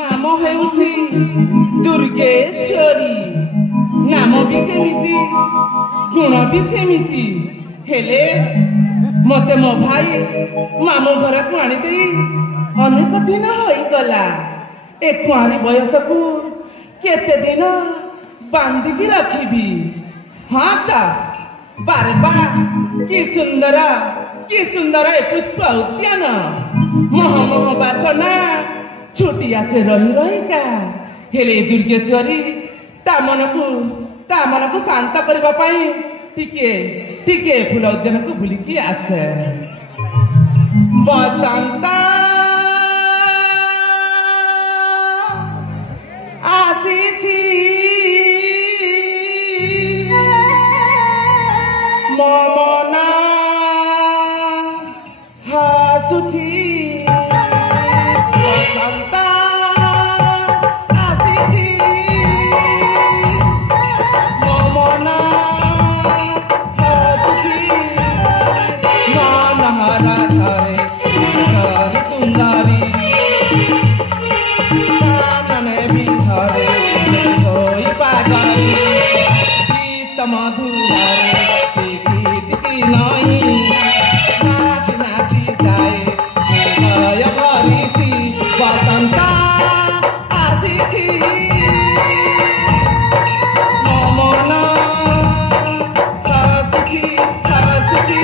नाम हेउछि दुर्गेश्वरी नाम भी केमिति गुण भी सेमिति हेले मते मो भाई मामू घर को आनी देई अनेक दिन होई गला ए कुआरी बयस को केते दिन बांधी की रखिबी हाँ ता बारे बा की सुंदर ए पुष्प उद्यान मोह मोह बासना छुटिया से रही रही का हेले दुर्गेश्वरी ता मन को शांत करबा पाई टिके फूल उद्यान को बुलिकी आसे बसंत आसी ममना हासुथी बसंत आसी ममना हासुथी मनहरा धरे सुंदरी कानने भी धरे कोई पागली गीत मधुरे नहीं नाची नाची जाए भय भरी थी बसंत आसी थी ममना हंसी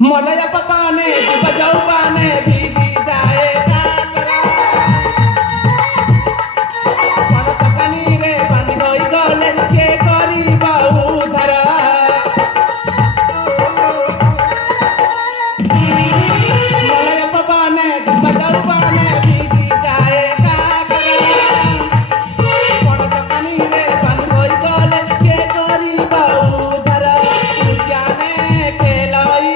मलया पपाने बजाऊ पाने भीगी जाए कनी रे बंद होई गले के करी बाऊ धरा मलया पपाने बजाऊ पाने भीगी जाए कनी रे बंद होई गले के करी बाऊ धरा जाने के लाई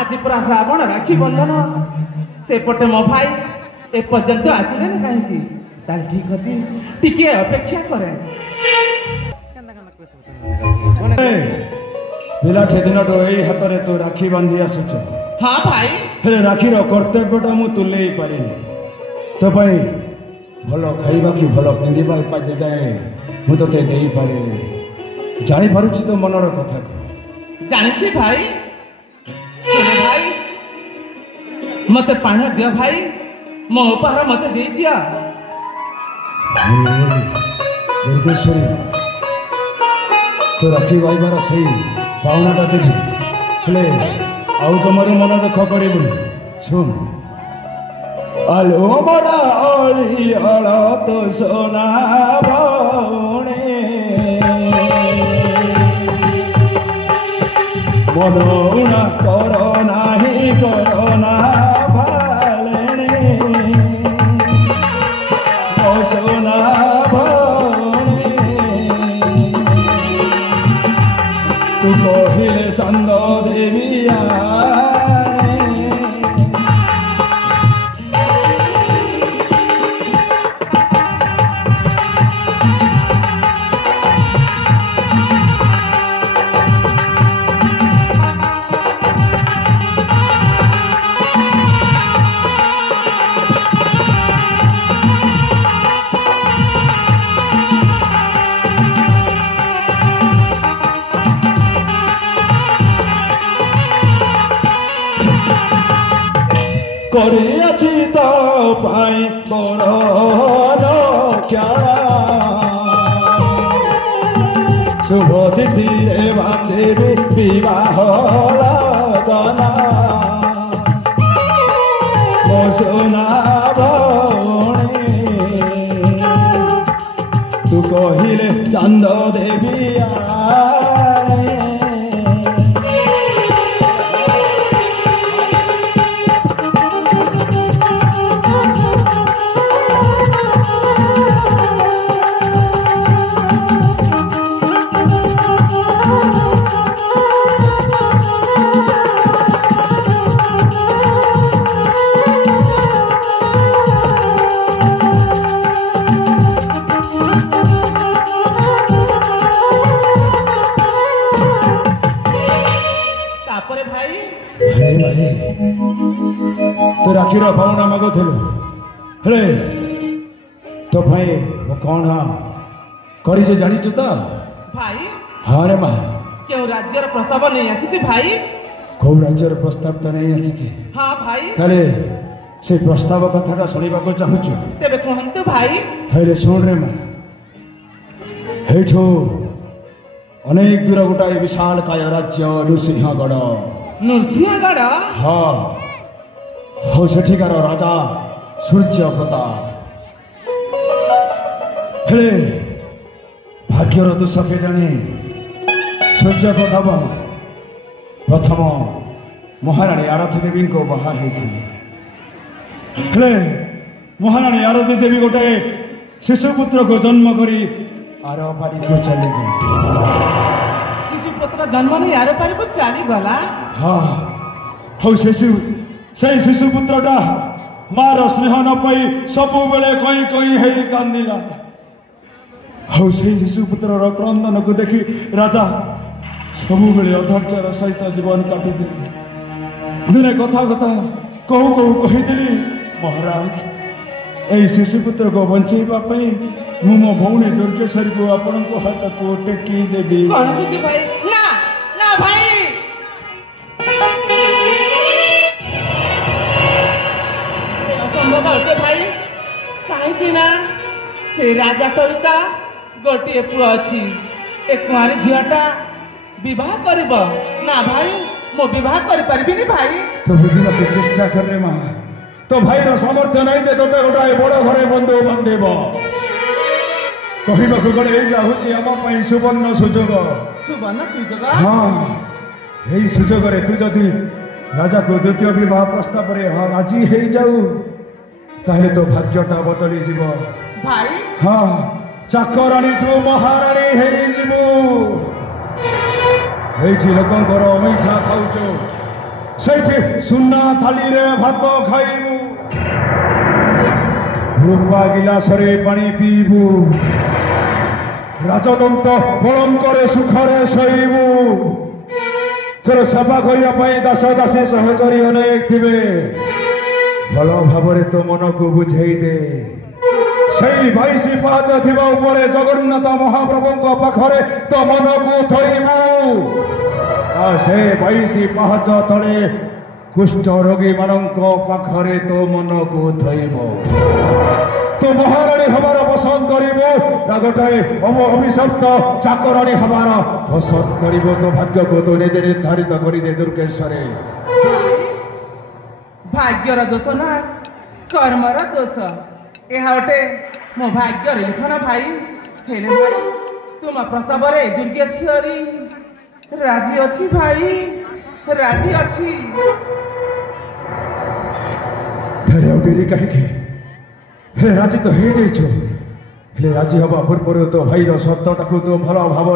आज पूरा श्रावण राखी बंधन सेपटे मो भाई ए पर्यंत आसिले ना कहीं ताल ठीक अछि टिके अपेक्षा करे पिला खेदिन एई हाथ रे तो राखी बांधी आसुच हाँ भाई हेले राखीर कर्तव्यटा मु तुले पारिनी तो भाई भल खाइबा कि भल पिंधिबा पाजे जाए मु तते देई पारे जानि पारुछि तो मनर कथा जानि छी भाई भाई मते पानी दिया भाई मो उपहार मते दे दिया दुर्गेश्वरी तो राखी बाईबार सही पावनाटा देवी हेले आउ तुम मन दुख कर शुण आलो मरा अली अल तो सोना भौणे मनोना करोना ही करोना भालने सोना भौणे तू कहिले चंद देवी କରିଅଛି ତୋ ପାଇଁ ବର ରକ୍ଷା शुभ तिथि बांधेबी विवाह लगना मो सोना भौणी तू कहिले चांद देवी तो राखीर पाउना मागुलु हेले तो भाई वो कौन हाँ करी से जानी तो भाई हाँ रे माँ क्यों राज्यर प्रस्ताव नहीं आसी भाई कौ राज्यर प्रस्ताव तो नहीं आसी हाँ भाई ताले से प्रस्ताव कथा शुणा को चाहूँ तेरे कहतु भाई ताले शुण रे माँ हेठो अनेक दूर गोटाए विशाल काय राज्य नृसिंहगढ़ नृसिंहगढ़ हाँ हो सेठिकार राजा सूर्य प्रताप हेले भाग्यर दोष के जाने सूर्य प्रताप प्रथम महाराणी आरती देवी को बाहा हेले महाराणी आरती देवी गोटे शिशुपुत्र को जन्म करी आर पारी को चली गई शिशुपुत्र जन्म नहीं आर पारी को चली गला हाँ हो शिशुपुत्रटा मार स्नेह न पाई सबु बेले कई कई है कांदिला हो शिशुपुत्र क्रंदन को देखी राजा सबु बेले अधर्यर सहित जीवन काटि दिने कथा कथा कहू कहू कहीदेली महाराज ए शिशुपुत्र को बंचेबा मु मो भौणी दुर्गेश्वरी को आपण को हाथ को टेकी देवी कौन बुझे भाई ना ना भाई भाई कहीं से राजा सहित गोटे पुआ अच्छी एक कुआरी झीटा बह ना भाई मो बह कर भाई तो बुझा चेष्टा कर माँ तो भाई सामर्थ्य नहीं जे तोते गोटाए बड़ घरे बंधु बांधेब कहवा गले हूँ सुवर्ण सुजोग हाँ यही सुजोग तू जदि राजा को द्वितीय विवाह प्रस्ताव हाँ राजी हो जाऊ ताहले तो भाग्यटा बदली जीव भाई हाँ चाकराणी तू महाराणी लोकंर अईठा खाऊ से सुना थाली रे भात खाइबू रूपा गिलास रे पानी पीबू राजदंत बलंकर सुखरे शोबू तोर सेवा करने दास दासी सहचरी अनेक थे भल भाव तो मन को बुझे दे सही 22 पाच थे जगन्नाथ महाप्रभु पाखरे तो मन को थईबू से 22 पाच तले कुष्ठ रोगी मान पाखरे तो मन को थईब तो महाराणी हमार पसंद कर गोटाए अभिशप्त चाकराणी हमार पसंद कर तो भाग्य को तो निजे निर्धारित कर दे दुर्गेश्वरी भाग्यर दोष ना कर्मर दोष यह गोटे मो भाग्य लिखना भाई हेले भाई तुम प्रस्ताव रे दुर्गेश्वरी राजी अच्छी भाई राजी अच्छी डेरी कहीं राजी तो हो जाइए राजी हवा पूर्व तो भाई शर्तटा को तो भल भाव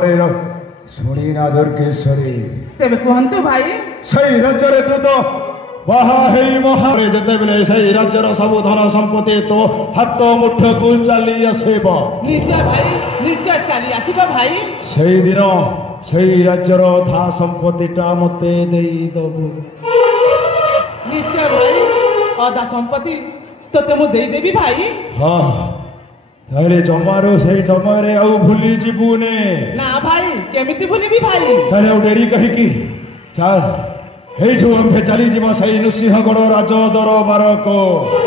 शुणीना दुर्गेश्वरी तेरे कहतु भाई सही राज्य तू तो महारे जिते बेले सही राज्यर सब धन संपत्ति तो हाथ मुठ को चली आसब निश्चय भाई निश्चय चली आसब भाई सही दिन सही राज्यर था संपत्तिटा मते देबू निश्चय भाई अदा संपत्ति तो मु देदेवी भाई हाँ ताले जमारो से जमारे आउ भूली जीवुने ना भाई केमिति भूलिबी भाई ताले आउ डेरी कहि की चल ହେଇଠୁ ଆମ୍ଭେ ଚାଲିଯିବା ସେଇ ନୃସିଂହଗଡ଼ ରାଜ ଦରବାରକୁ।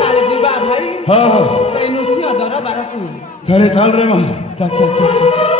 କାଳେ ଯିବା ଭାଇ ହଁ ସେଇ ନୃସିଂହ ଦରବାରକୁ। ଥରେ ଚାଲ ରେ ମା ଚାଲ ଚାଲ ଚାଲ ଚାଲ।